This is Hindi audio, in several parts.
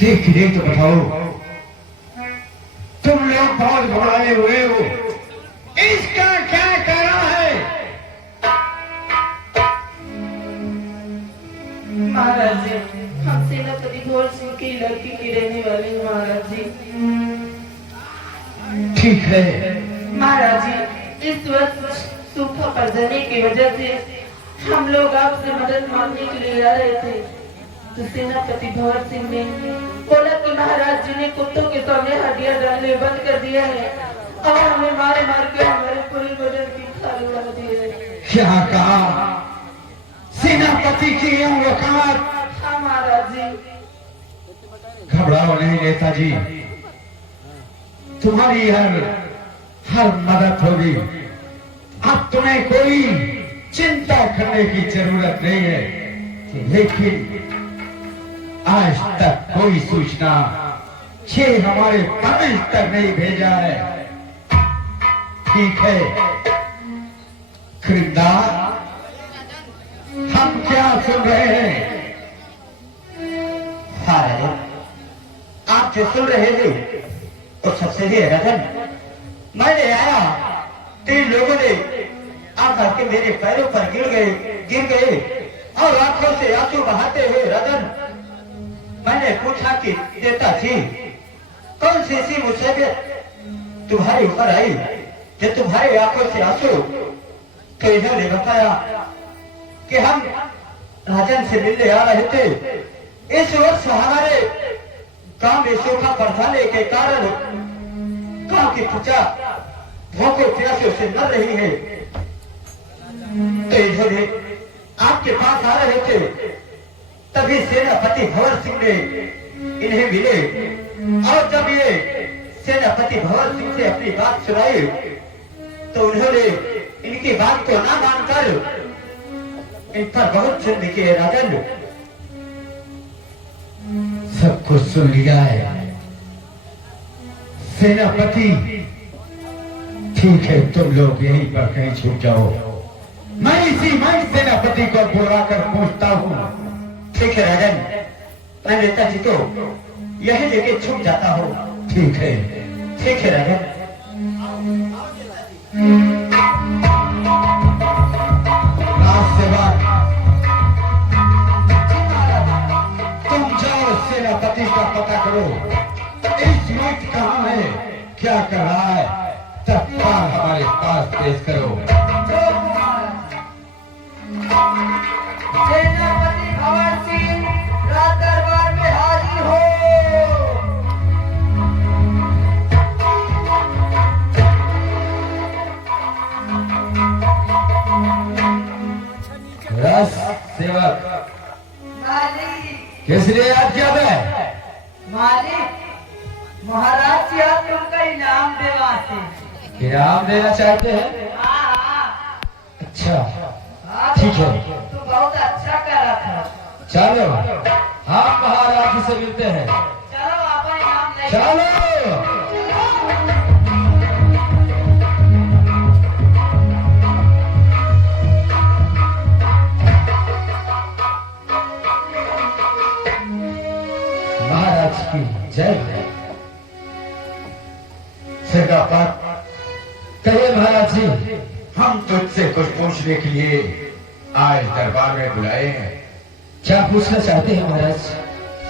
ये तो बताओ, तुम लोग बहुत घबराए हुए हो, इसका क्या कारण है? महाराज जी, हम सेनापति भोर सिंह की लड़की की रहने वाले हैं महाराज जी। ठीक है महाराज जी, इस वर्ष सूखा पड़ जाने की वजह से हम लोग आपसे मदद मांगने के लिए आ रहे थे, तो सेनापति भवर सिंह ने बोला कि महाराज जी ने कुत्तों के सामने हड्डियां डालने बंद कर दिया है और हमें मार मार के हमारे पूरी बदन की खाल उड़ा दी है। क्या कहा? सेनापति की यह वकालत? हाँ महाराज जी। घबराओ नहीं नेताजी, तुम्हारी हर मदद होगी। अब तुम्हें कोई चिंता करने की जरूरत नहीं है। लेकिन आज तक कोई सूचना ये हमारे प्रदेश तक नहीं भेजा है। ठीक है खरीदार, हम क्या सुन रहे हैं? हाँ, आप जो सुन रहे थे वो सबसे ही रतन। मैंने आया, 3 लोगों ने आकर के मेरे पैरों पर गिर गए और आंखों से आंसू बहाते हुए रतन, मैंने पूछा कि देता जी, कौन सी ऐसी मुसीबत तुम्हारे ऊपर आई जो तुम्हारी आंखों से आंसू? तो इन्होंने बताया कि हम राजन से मिलने आ रहे थे। इस वर्ष हमारे गांव में सूखा पड़ जाने के कारण गांव की प्रजा भूखों प्यासों से मर रही है। तो इन्होंने आपके पास आ रहे थे, तभी सेनापति भवर सिंह ने इन्हें मिले और जब ये सेनापति भवर सिंह से अपनी बात सुनाई तो उन्होंने इनकी बात को ना मानकर इन पर बहुत जुल्म किए। राजन, सब कुछ सुन लिया है सेनापति। ठीक है, तुम लोग यहीं पर कहीं छुप जाओ, मैं सेनापति को बुलाकर पूछता हूँ। ठीक है राजन, मैं नेताजी को यही लेके छुप जाता हूँ। ठीक है राजन। तुम जाओ सेनापति का पता करो, इस वक्त कहाँ है, क्या कर रहा है, तत्काल हमारे पास पेश करो। सेनापति भवर सिंह राज दरबार में हाजिर हो। रस सेवक मालिक, किसने याद किया है? मालिक, महाराज जी आप तुमका इनाम देवाते। इनाम देना चाहते हैं? हाँ, अच्छा हाँ, ठीक है, तू बहुत अच्छा करा था। चलो हम महाराज से मिलते हैं। चलो आप इनाम ले। चलो महाराज की जय। सरदार कहिए महाराज जी, हम तुझसे कुछ पूछने के लिए आज दरबार में बुलाए हैं। क्या पूछना चाहते हैं महाराज?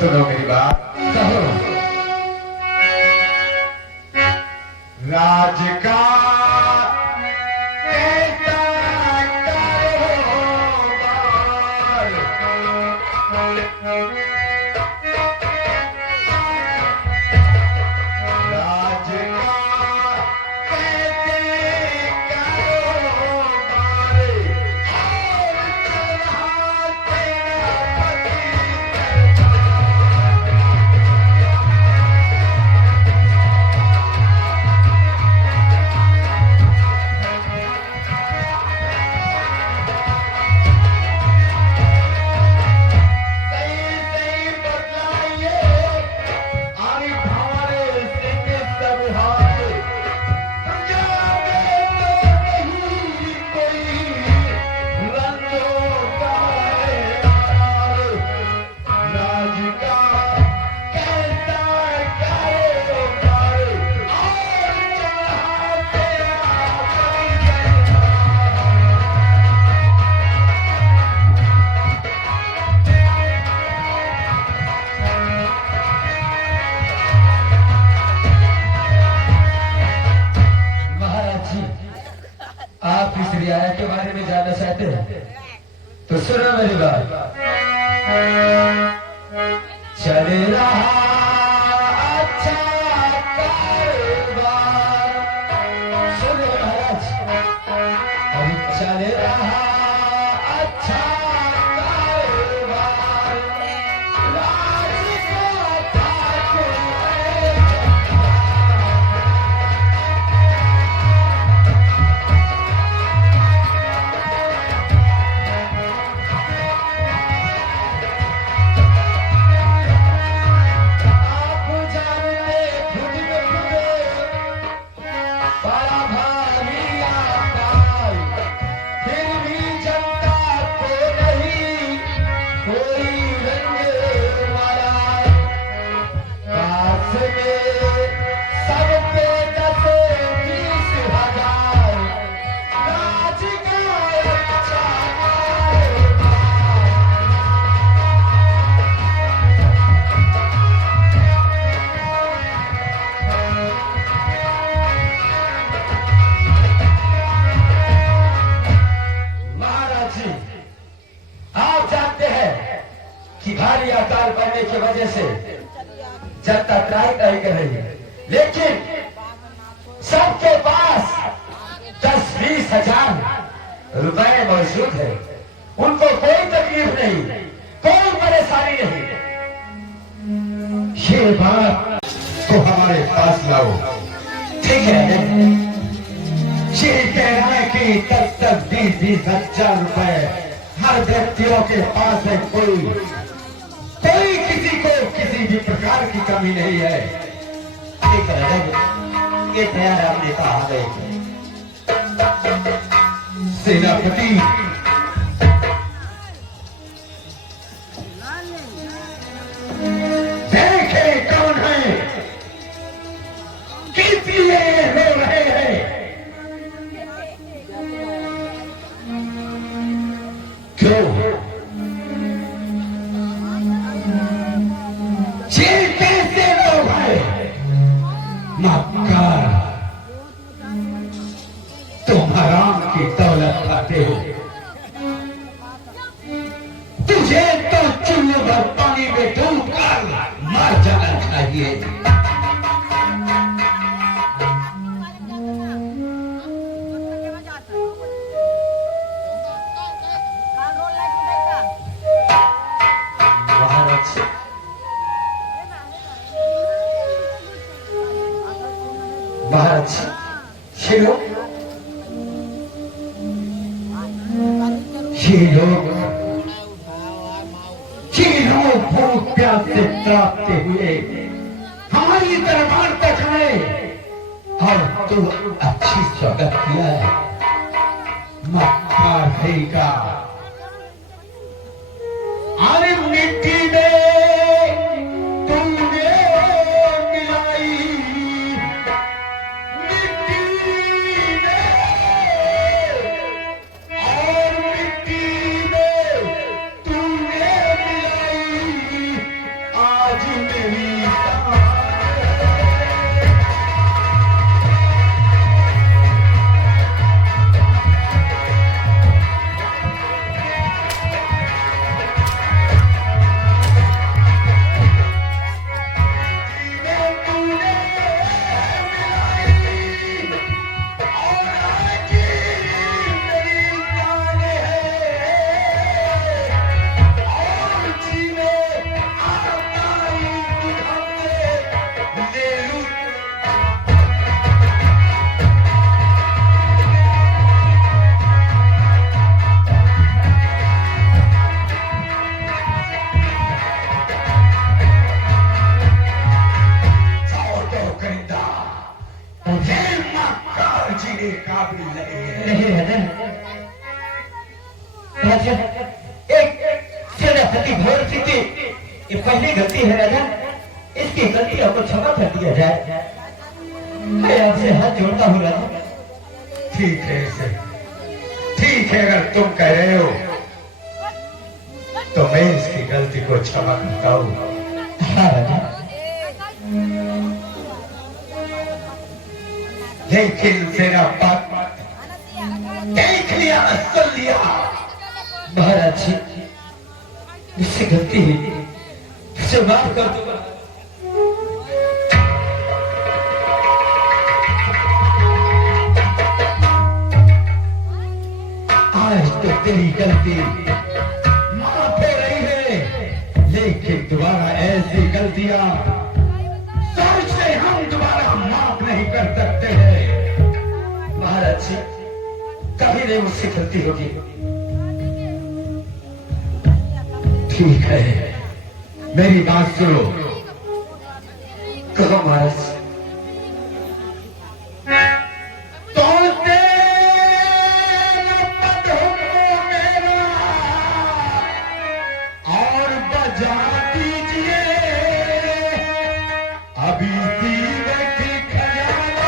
सुनो मेरी बात। कहो। राज का कैसा कारोबार, राज का कैसे कारोबार, सही सुनो मेरी बात। चल रहा अच्छा कारोबार, सुनो महाराज, अभी चल रहा अच्छा कारोबार, राज का ठाकुर है। आप जानते खुद में खुद बड़ा भारी आकाल, फिर भी जनता को नहीं कोई रंग मारा। पास में सबके 10-20 हजार, राज का अच्छा कारोबार। महाराज जी, आप जानते हैं कि भारी अकाल पड़ने की वजह से जनता त्राही त्राही कर रही है, लेकिन सबके पास 10-20 हजार रुपए मौजूद है। उनको कोई तकलीफ नहीं, कोई परेशानी नहीं। ये बात को हमारे पास लाओ। ठीक है, ये कह रहा है कि तब 20-20 हजार रुपए हर व्यक्तियों के पास है। कोई किसी को किसी भी प्रकार की कमी नहीं है। ठीक है राजन, ये तैयार आपने कहा आ गए। सेनापति देखे कौन है, किस लिए रो रहे हैं, क्यों ये कैसे लोग हैं। मक्कार, तुम हराम की दौलत खाते हो। तुझे तो चुल्लू भर पानी में डूब कर मर जाना चाहिए। महाराज, महाराज, ये लोग भूख प्यास से तड़पते हुए हमारी दरबार तक आए और तू अच्छी स्वागत किया है। मक्कार है का, अरे मिट्टी में तुमने मिलाई, मिट्टी में और मिट्टी में तुमने मिलाई, आज मेरी काबिल नहीं है। एक सेनापति भोर स्थिति, ये पहली गलती है राजन, इसकी गलतियों को क्षमा कर दिया जाए। मैं आपसे हाथ जोड़ता हूँ राजन। ठीक है सर, ठीक है, अगर तुम कह रहे हो तो मैं इसकी गलती को क्षमा करता हूँ। हाँ राजन, लेकिन तेरा बात देख लिया, सुन लिया, महाराज जी, मुझसे गलती हुई, मुझे माफ कर दो। आज तो तेरी गलती माफ हो रही है, लेकिन दोबारा ऐसी गलतियां सोच से हम दोबारा माफ नहीं कर सकते हैं। महाराज जी, कभी नहीं मुझसे गलती होगी। ठीक है, मेरी बात सुनो। कहो महाराज। तोलते न पद हो मेरा और बजा दीजिए अभी सीरत खजाने।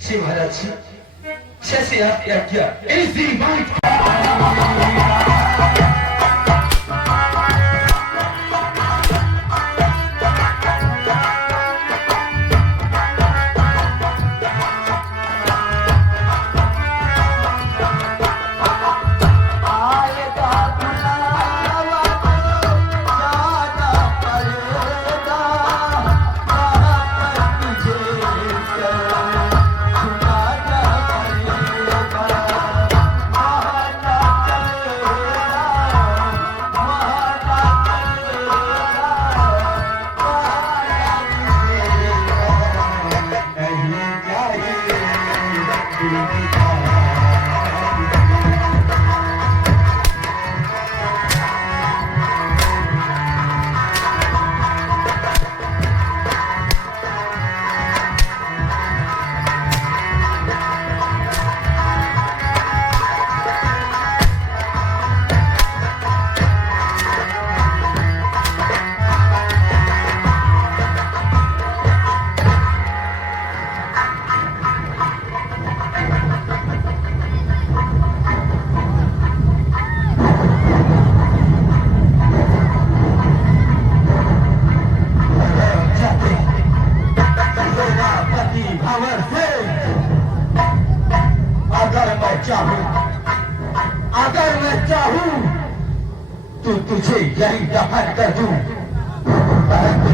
जी महाराज जी, जैसे आप क्या किया इसी बात अगर मैं चाहूं तो तुझे यही दफन कर दूं, परंतु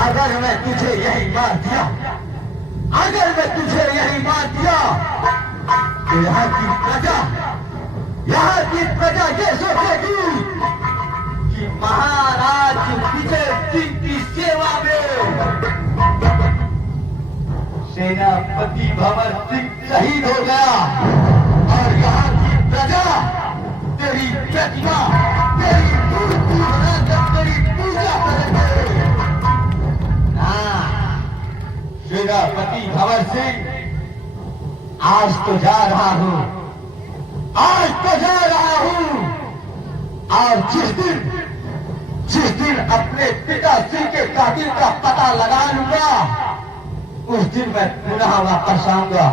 अगर मैं तुझे यही मार दिया, अगर मैं तुझे यही मार दिया तो यहाँ की प्रजा ये सोचेगी कि महाराज विजय सिंह की सेवा में सेनापति भंवर सिंह शहीद हो गया और यहाँ की प्रजा तेरी प्रतिमा, तेरी मूर्ति बनाकर तेरी पूजा करेंगे। सेनापति भंवर सिंह, आज तो जा रहा हूँ, आज तो जा रहा हूँ, और जिस दिन अपने पिताश्री के कातिल का पता लगा लूंगा, उस दिन मैं पुनः वापस आऊंगा,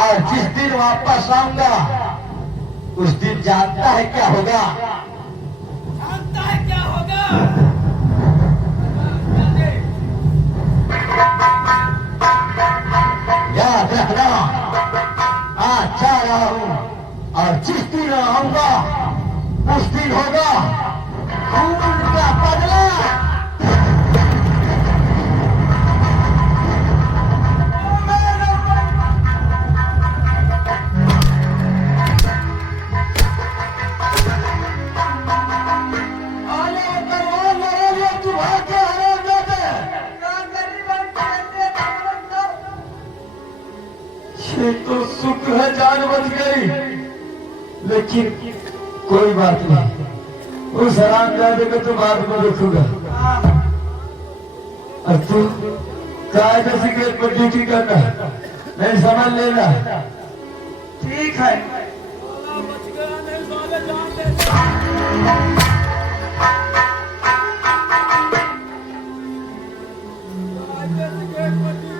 और जिस दिन वापस आऊंगा उस दिन जानता है क्या होगा? जानता है क्या होगा? याद रखना, आज जा रहा हूं और जिस दिन आऊंगा उस दिन होगा खून का बदला। ये तो शुक्र है जान बच गई, लेकिन कोई बात नहीं, उस हरामजादे को तो बाद में देखूंगा। और तू काय का सिगरेट पर ड्यूटी करना नहीं समझ लेना। ठीक है। साला बच गया नहीं साले जान ले। आज सिगरेट पर